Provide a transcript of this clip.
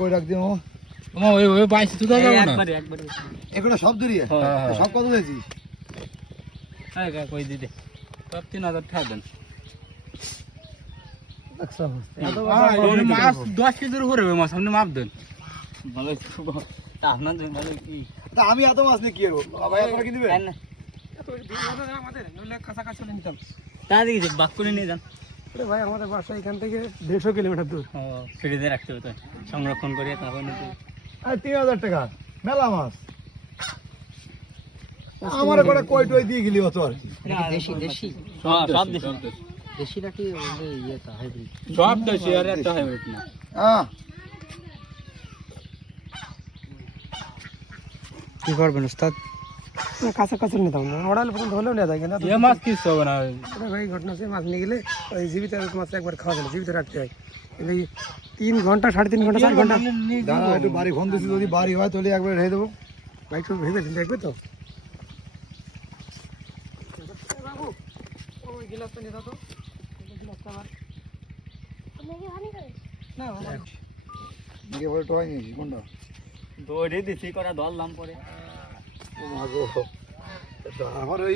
কই রাখ দিও মামা ওই 22 তো দাও না একবারে এগুলো সব ধরিয়ে সব কত দিয়েছিস হ্যাঁ কই দিতে সব 3000 টাকা দেন মাছ 10 কেজির উপরে হবে মাছ আপনি মাপ দেন ভালো আপনার ভালো কি তা আমি এত মাছ নিয়ে কি করবো ভাই আপনারা কি দিবেন তাড়াতাড়ি বাক করে নিয়ে যান ভাই আমাদের বাসা এখান থেকে 150 কিলোমিটার দূর ফ্রিজে রাখতে হবে সংরক্ষণ করে তারপর নিতে আর 3000 টাকা মেলা মাছ আমার করে কই টই দিয়ে গেলি অত আর কি দেশি সব দেশি দেশি নাকি ইয়েটা হাইব্রিড সব দেশি আর একটা হাইব্রিড না কি করবেন উস্তাদ কাঁচা কাঁচা নিতাম না ওড়ালে পর্যন্ত হলেও নেওয়া যায় না এ মাছ কি হবে না ভাই ঘটনা আছে মাছ নিয়ে গেলে ওই জীবিত মাছ একবার খাওয়া যায় জীবিত রাখতে হয় এই 3 ঘন্টা 3.5 ঘন্টা 4 ঘন্টা দাঁড়া একটু বাড়ি ফোন দিছি যদি বাড়ি হয় তাহলে একবার রেখে দেবো ভাই একটু ভেবে দেখবে তো বাবু ওই গিলাসটা নিয়ে দাও তো গিলাসটা আমার না দিকে বলে টয় নিয়েছি কোনটা দৌড়ে দিছি করা ধরলাম পরে ও মা গো আমার ওই